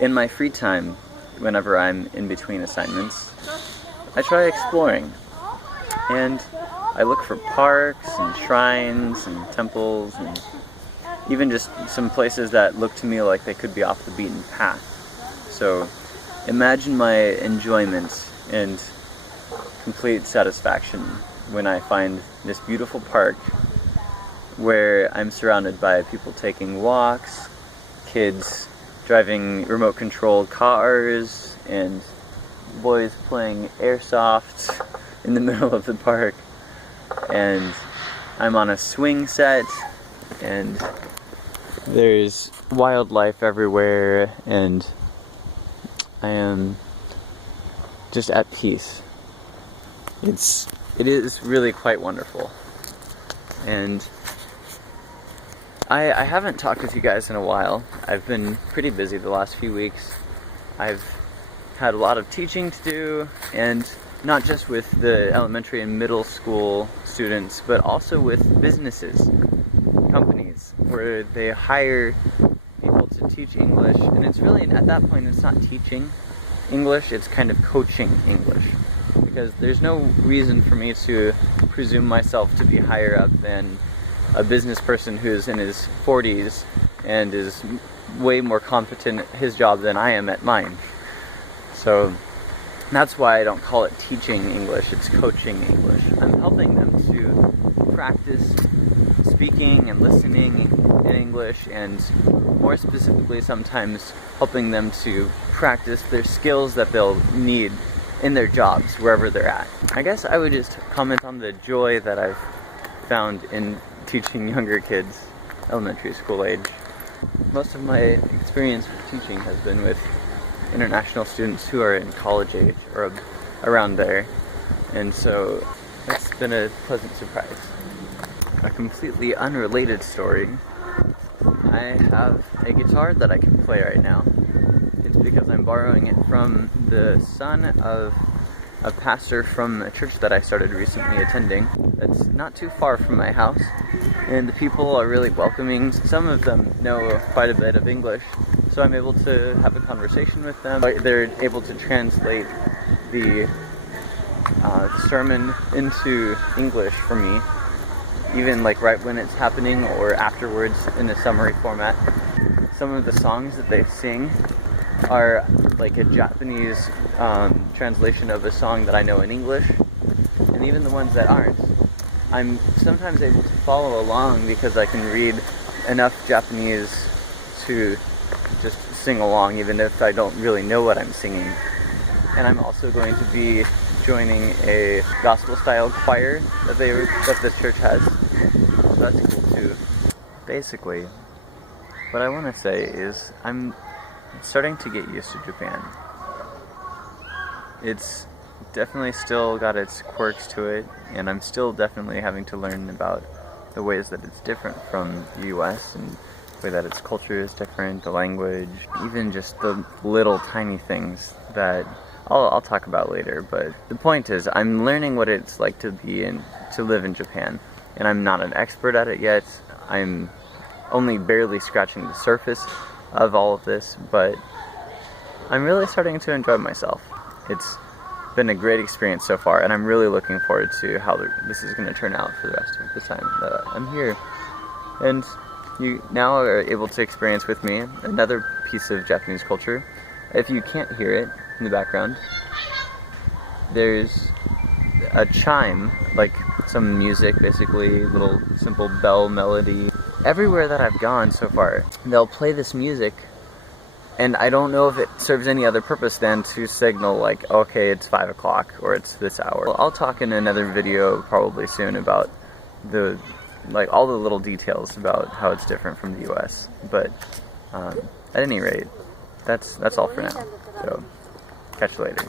In my free time, whenever I'm in between assignments, I try exploring. And I look for parks and shrines and temples and even just some places that look to me like they could be off the beaten path. So imagine my enjoyment and complete satisfaction when I find this beautiful park where I'm surrounded by people taking walks, kids driving remote-controlled cars, and boys playing airsoft in the middle of the park. And I'm on a swing set, and there's wildlife everywhere, and I am just at peace. It is really quite wonderful. And I haven't talked with you guys in a while. I've been pretty busy the last few weeks. I've had a lot of teaching to do, and not just with the elementary and middle school students, but also with businesses, companies, where they hire people to teach English. And it's really, at that point, it's not teaching English, it's kind of coaching English. Because there's no reason for me to presume myself to be higher up than a business person who's in his 40s and is way more competent at his job than I am at mine. So that's why I don't call it teaching English, it's coaching English. I'm helping them to practice speaking and listening in English, and more specifically sometimes helping them to practice their skills that they'll need in their jobs, wherever they're at. I guess I would just comment on the joy that I've found in teaching younger kids, elementary school age. Most of my experience with teaching has been with international students who are in college age or around there, and so that's been a pleasant surprise. A completely unrelated story. I have a guitar that I can play right now. It's because I'm borrowing it from the son of a pastor from a church that I started recently attending. That's not too far from my house, and the people are really welcoming. Some of them know quite a bit of English, so I'm able to have a conversation with them. They're able to translate the sermon into English for me, even like right when it's happening or afterwards in a summary format. Some of the songs that they sing are like a Japanese translation of a song that I know in English, and even the ones that aren't, I'm sometimes able to follow along because I can read enough Japanese to just sing along even if I don't really know what I'm singing. And I'm also going to be joining a gospel-style choir that this church has, so that's cool too. Basically, what I want to say is I'm starting to get used to Japan. It's definitely still got its quirks to it, and I'm still definitely having to learn about the ways that it's different from the US, and the way that its culture is different, the language, even just the little tiny things that I'll talk about later. But the point is, I'm learning what it's like to live in Japan, and I'm not an expert at it yet. I'm only barely scratching the surface of all of this, but I'm really starting to enjoy myself. It's been a great experience so far, and I'm really looking forward to how this is going to turn out for the rest of the time that I'm here. And you now are able to experience with me another piece of Japanese culture. If you can't hear it in the background, there's a chime, like some music, basically, little simple bell melody. Everywhere that I've gone so far, they'll play this music, and I don't know if it serves any other purpose than to signal like, okay, it's 5 o'clock or it's this hour. Well, I'll talk in another video probably soon about all the little details about how it's different from the US. But at any rate, that's all for now. So catch you later.